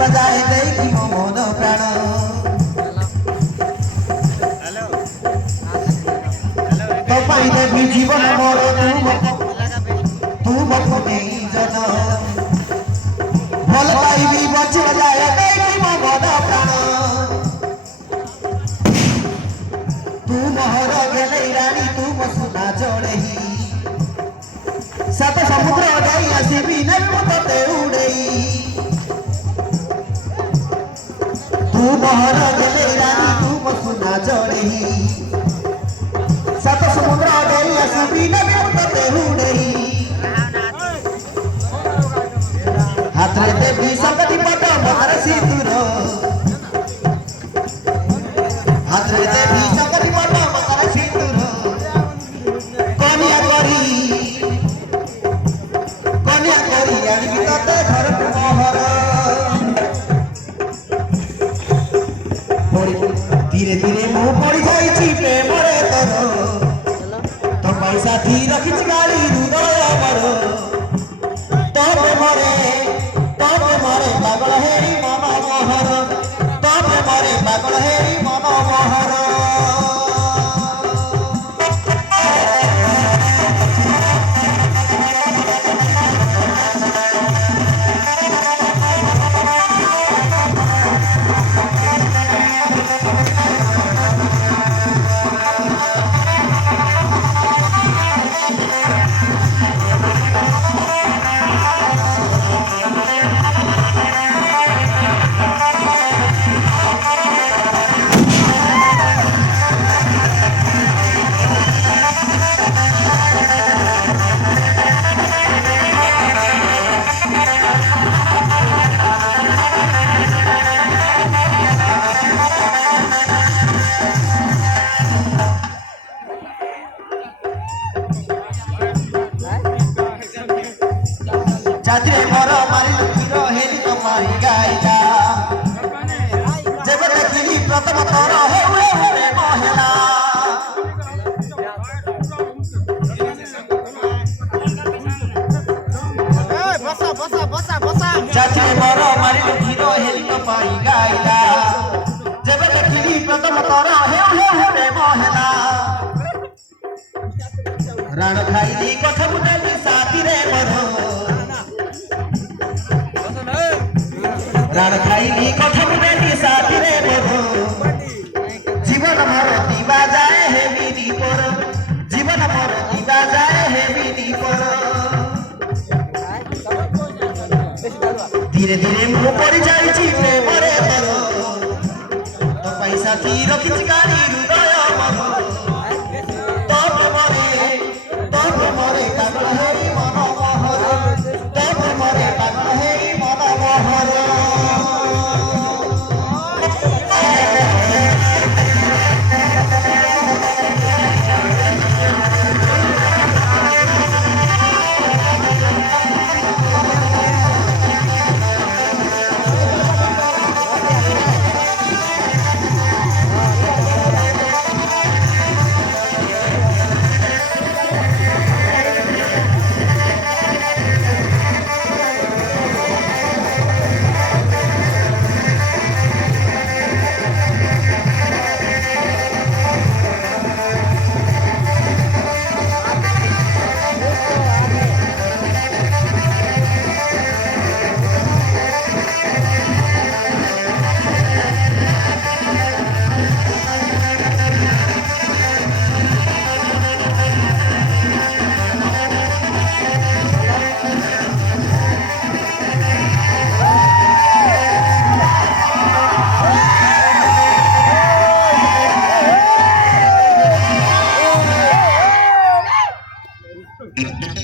बजाए देखी मो मन प्राण तो पाई देवी जीवन मोर तू मो नहीं जन भल पाइबी बची बजाए देखी मो मन प्राण तू मोहर गेले रानी तू मो सुना जोड़ही सात समुद्र जाई आसीबी नहीं तते उड़ई तू मोहर गेले रानी तू मो सुना जोड़ही सात समुद्र जाई आसीबी नहीं तते उड़ई हाथ रे देवी सकती पट मकर सिंदूर हाथ रे देवी सकती पट मकर सिंदूर कन्या करी आनी तते घर मोहर धीरे धीरे मु पड़ी जाइछि प्रेम रे तोर तो पैसा थी रखिछ गाड़ी हृदय मर तो मरे पागल हेरी मन मोहर तो मरे पागल हेरी मन मोहर जाति मोर मारी लुकीर हेरी तो मारी गाइला जब देखिली प्रथम तोर हेउले हेरे महिला जाति मोर मारी लुकीर हेरी तो मारी गाइला जब देखिली प्रथम तोर हेउले हेरे महिला राण खाइली कथा मुदेली साथी रे मधो राण खाइली कथा मुदेली साथी रे मधो जीवन मोर दिवा जाए हे बिनी पर जीवन मोर दिवा जाए हे बिनी पर धीरे धीरे मु पड़ी जाइछि प्रेम रे तोर तो पैसा थी रखिछ गाड़ी हृदय मर मरे पागल हेरी मन मोहर तब मरे पागल हेरी मन मोहर Thank you.